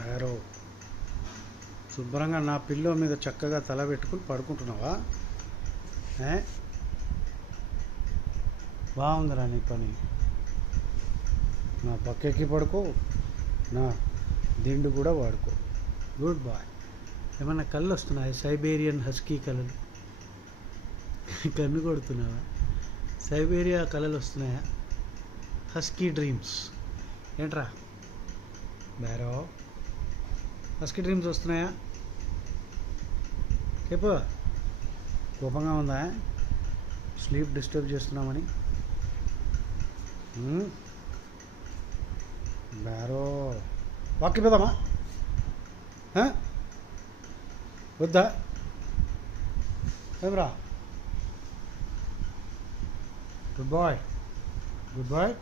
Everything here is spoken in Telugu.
బేరో శుభ్రంగా నా పిల్లో మీద చక్కగా తల పెట్టుకుని పడుకుంటున్నావా? బాగుందిరా నీ పని. నా పక్కెక్కి పడుకో, నా దిండు కూడా వాడుకో. Good boy. ఏమన్నా కళ్ళు వస్తున్నాయి? సైబేరియన్ హస్కీ కళలు కన్ను కొడుతున్నావా? సైబేరియా కళలు వస్తున్నాయా? హస్కీ డ్రీమ్స్ ఏంట్రా బేరో? హస్కీ డ్రీమ్స్ వస్తున్నాయా? చెప్పు. కోపంగా ఉందా? స్లీప్ డిస్టర్బ్ చేస్తున్నామని? బేరో వాక్కి పోదామా? వద్దా? ఏమ్రా? Good boy. Good bye.